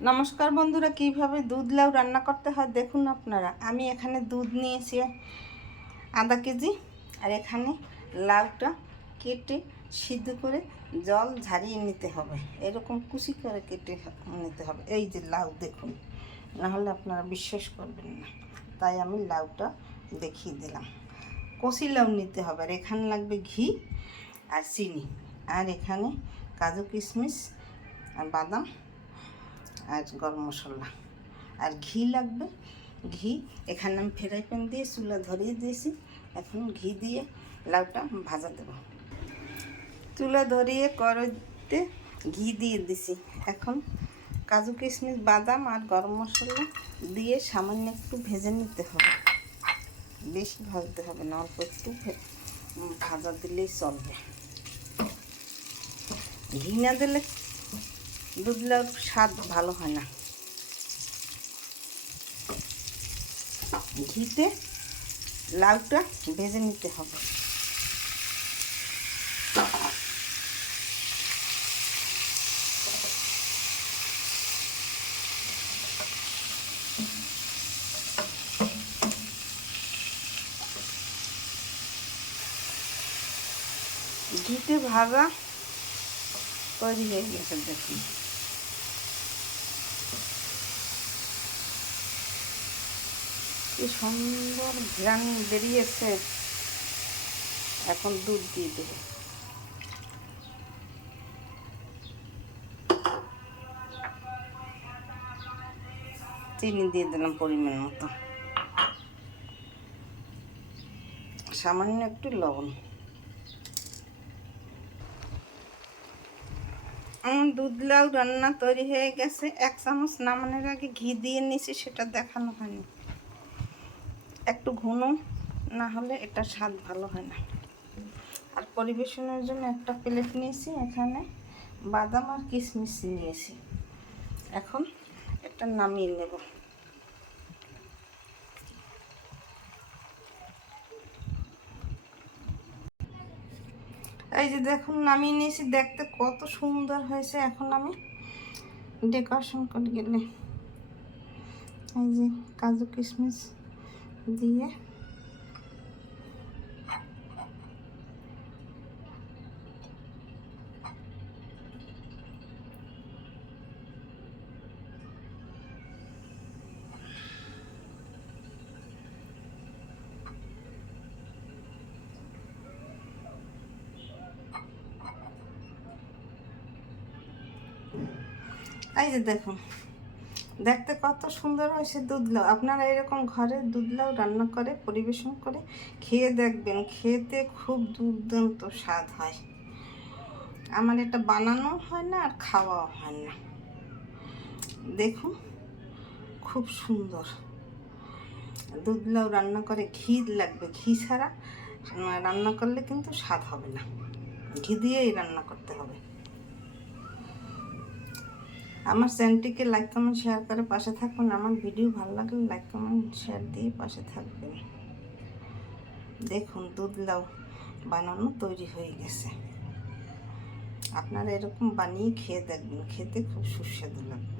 নমস্কার বন্ধুরা, কিভাবে দুধ লাউ রান্না করতে হয় দেখুন আপনারা। আমি এখানে দুধ নিয়েছি আধা কেজি, আর এখানে লাউটা কেটে সিদ্ধ করে জল ঝারিয়ে নিতে হবে। এরকম কুচি করে কেটে নিতে হবে। এই যে লাউ দেখুন, নাহলে আপনারা বিশ্বাস করবেন না, তাই আমি লাউটা দেখিয়ে দিলাম। কচি লাউ নিতে হবে। আর এখানে লাগবে ঘি আর চিনি, আর এখানে কাজু কিশমিশ আর বাদাম আর গরম মশলা আর ঘি লাগবে। ঘি এখানে আমি ফ্রাই প্যান দিয়ে চুলা ধরিয়ে দিয়েছি। এখন ঘি দিয়ে লাউটা ভাজা দেব। চুলা ধরিয়ে কড়াইতে ঘি দিয়ে দিছি। এখন কাজু কিশমিশ বাদাম আর গরম মশলা দিয়ে সামান্য একটু ভেজে নিতে হবে। বেশি ভাজতে হবে না, অল্প একটু ভাজা দিলেই চলবে। ঘি না দিলে দুধ লাউর স্বাদ ভালো হয় না। ঘিতে লাউটা ভেজে নিতে হবে। ঘিতে ভাজা তৈরি হয়ে গেছে দেখুন। কি সুন্দর ঘ্রাণ বেরিয়েছে। এখন দুধ দিয়ে দেব। চিনি দিয়ে দিলাম পরিমাণ মতো, সামান্য একটু লবণ। আমার দুধ লাউ রান্না তৈরি হয়ে গেছে। 1 চামচ নামানোর আগে ঘি দিয়ে নিয়েছি, সেটা দেখানো হয়নি। একটু ঘন না হলে এটা স্বাদ ভালো হয় না। আর পরিবেশনের জন্য একটা প্লেট নিয়েছি, এখানে বাদাম আর কিশমিশ নিয়েছি। এখন এটা নামিয়ে নেব। এই যে দেখুন, নামিয়ে নিয়েছি। দেখতে কত সুন্দর হয়েছে। এখন আমি ডেকোরেশন করে গেলে এই যে কাজু কিশমিশ দিয়ে এই যে দেখুন, দেখতে কত সুন্দর হয়েছে দুধ লাউ। আপনারা এরকম ঘরে দুধ লাউ রান্না করে পরিবেশন করে খেয়ে দেখবেন। খেতে খুব দুর্দান্ত স্বাদ হয়। আমার এটা বানানো হয় না আর খাওয়াও হয় না। দেখুন খুব সুন্দর। দুধ লাউ রান্না করে ঘি লাগবে। ঘি ছাড়া রান্না করলে কিন্তু স্বাদ হবে না। ঘি দিয়েই রান্না করতে হবে। আমার চ্যানেলটিকে লাইক কমেন্ট শেয়ার করে পাশে থাকুন। আমার ভিডিও ভালো লাগলে লাইক কমেন্ট শেয়ার দিয়ে পাশে থাকবেন। দেখুন দুধ লাউ বানানো তৈরি হয়ে গেছে। আপনারা এরকম বানিয়ে খেয়ে দেখবেন, খেতে খুব সুস্বাদু লাগবে।